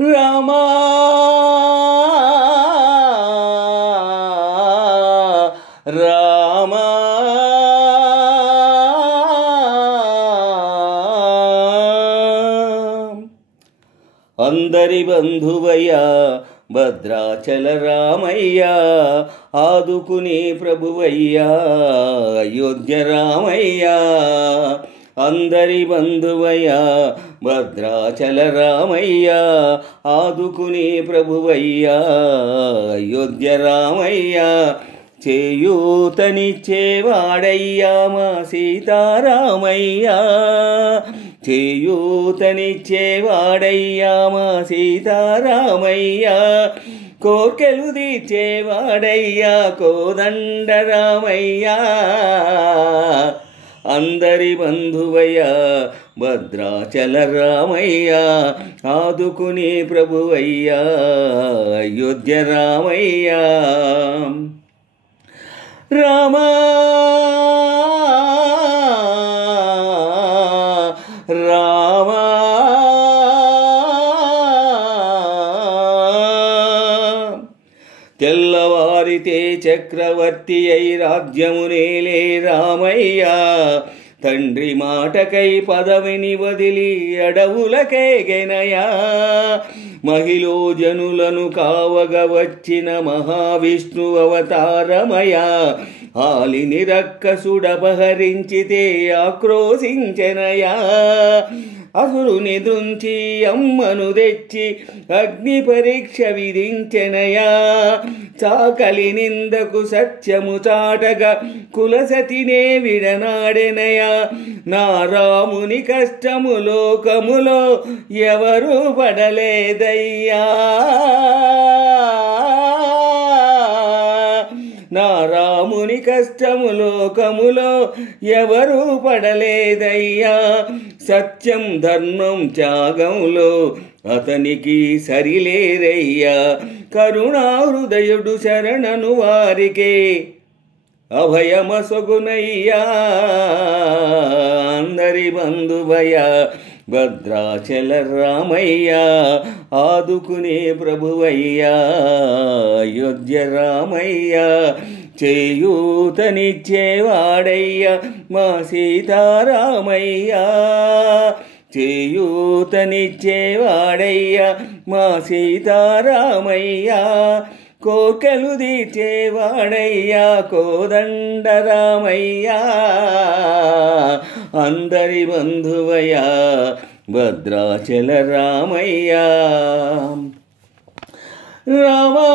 రామా రామా అందరి బంధువయ్యా భద్రాచల రామయ్యా, ఆదుకునే ప్రభువయ్యా అయోధ్య రామయ్యా. అందరి బంధువయ్యా భద్రాచల రామయ్యా, ఆదుకునే ప్రభువయ్యా అయోధ్య రామయ్యా. చేయూతనిచ్చేవాడయ్యా మా సీతారామయ్యా, చేయూతనిచ్చేవాడయ్యా మా సీతారామయ్యా. కోర్కెలు తీర్చేవాడయ్యా కోదండ రామయ్యా. అందరి బంధువయ్యా భద్రాచల రామయ్యా, ఆదుకునే ప్రభువయ్యా అయోధ్య రామయ్యా. రామా రామా తెల్లవారితే చక్రవర్తి అయి రాజ్యమునేలే రామయ్యా. తండ్రి మాటకై పదవిని వదిలి అడవులకేగెనయా. మహిళో జనులను కావగ వచ్చిన మహావిష్ణు అవతారమయా. ఆలిని రక్కసుడపహరించితే ఆక్రోశించెనయా. అసురుని దృంచి అమ్మను తెచ్చి అగ్ని పరీక్ష విధించెనయా. చాకలి నిందకు సత్యము చాటగా కులసతినే విడనాడెనయా. నా రాముని కష్టము లోకములో ఎవరు పడలేదయ్యా. నా రాముని కష్టము లోకములో ఎవరు పడలేదయ్యా. సత్యం ధర్మం త్యాగంలో అతనికి సరిలేరయ్యా. కరుణాహృదయుడు శరణను వారికే అభయమసొగునయ్యా. అందరి బంధువయ్యా భద్రాచల రామయ్యా, ఆదుకునే ప్రభువయ్యా అయోధ్య రామయ్యా. చేయూతనిచ్చేవాడయ్యా మా సీతారామయ్యా, చేయూతనిచ్చేవాడయ్యా మా సీతారామయ్యా. కోర్కెలు తీర్చేవాడయ్యా కోదండ రామయ్యా. అందరి బంధువయ్యా భద్రాచల రామయ్యా. రామా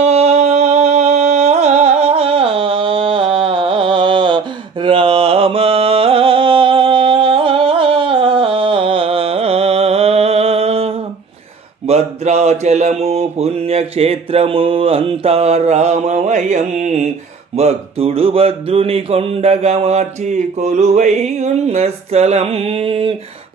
రామా భద్రాచలము పుణ్యక్షేత్రము అంతా రామమయం. భక్తుడు భద్రుని కొండగా మార్చి కొలువై ఉన్న స్థలం.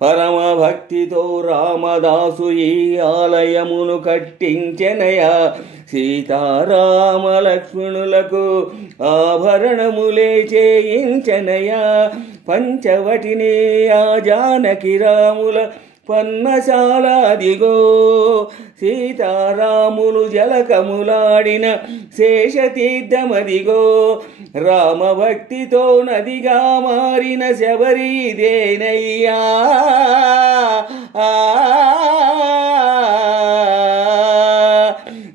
పరమ భక్తితో రామదాసు ఈ ఆలయమును కట్టించెనయా. సీతారామ లక్ష్మణులకు ఆభరణములే చేయించెనయా. పంచవటిని ఆ జానకి రాముల పన్నశాలాదిగో. సీతారాములు జలకములాడిన శేషతీర్థమదిగో. రామభక్తితో నదిగా మారిన శబరిదేనయ్యా.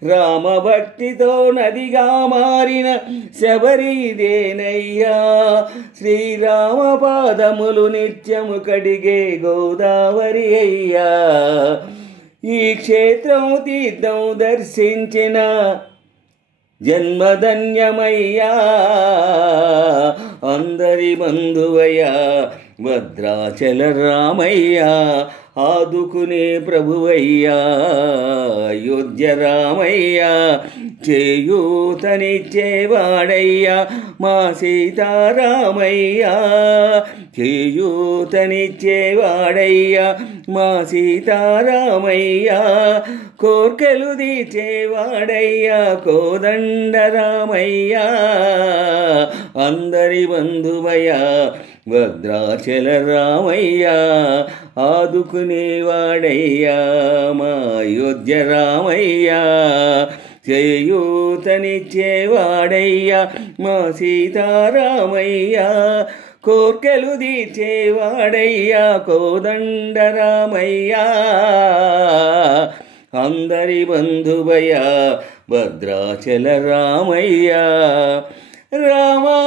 రామభక్తితో నదిగా మారిన శబరిదేనయ్యా. శ్రీరామ పాదములు నిత్యము కడిగే గోదావరి అయ్యా. ఈ క్షేత్రం తీర్థం దర్శించిన జన్మధన్యమయ్యా. అందరి బంధువయ్యా భద్రాచల రామయ్యా, ఆదుకునే ప్రభువయ్యా అయోధ్య రామయ్యా. చేయూతనిచ్చేవాడయ్యా మా సీతారామయ్యా, చేయూతనిచ్చేవాడయ్యా మా సీతారామయ్యా. కోర్కెలు తీర్చేవాడయ్యా కోదండ రామయ్యా. అందరి బంధువయ్యా భద్రాచల రామయ్య ఆదుకునేవాడయ్యా మా అయోధ్య రామయ్య చేయూతనిచ్చేవాడయ్యా మా సీతారామయ్య కోర్కెలు తీర్చేవాడయ్యా కోదండరామయ్య అందరి బంధువయ్య భద్రాచల రామయ్య రామా